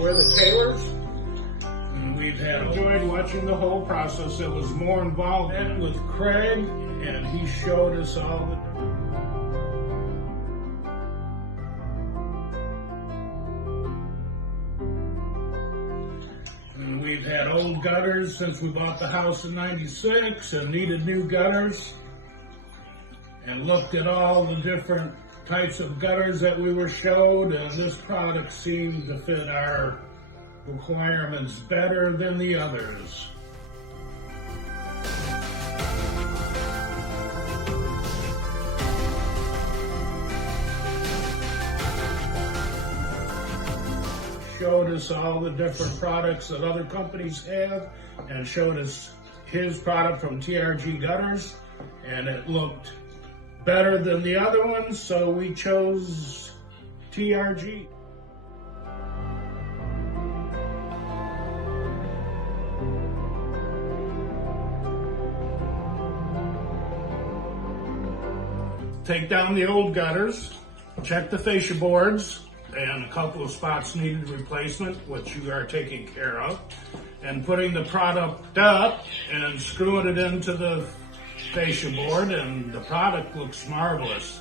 we're the tailors. And we've enjoyed watching the whole process. It was more involved with Craig, and he showed us all the We've had old gutters since we bought the house in '96 and needed new gutters, and looked at all the different types of gutters that we were showed, and this product seemed to fit our requirements better than the others. Showed us all the different products that other companies have, and showed us his product from TRG Gutters, and it looked better than the other ones, so we chose TRG. Take down the old gutters, check the fascia boards, and a couple of spots needed replacement, which you are taking care of, and putting the product up and screwing it into the fascia board, and the product looks marvelous.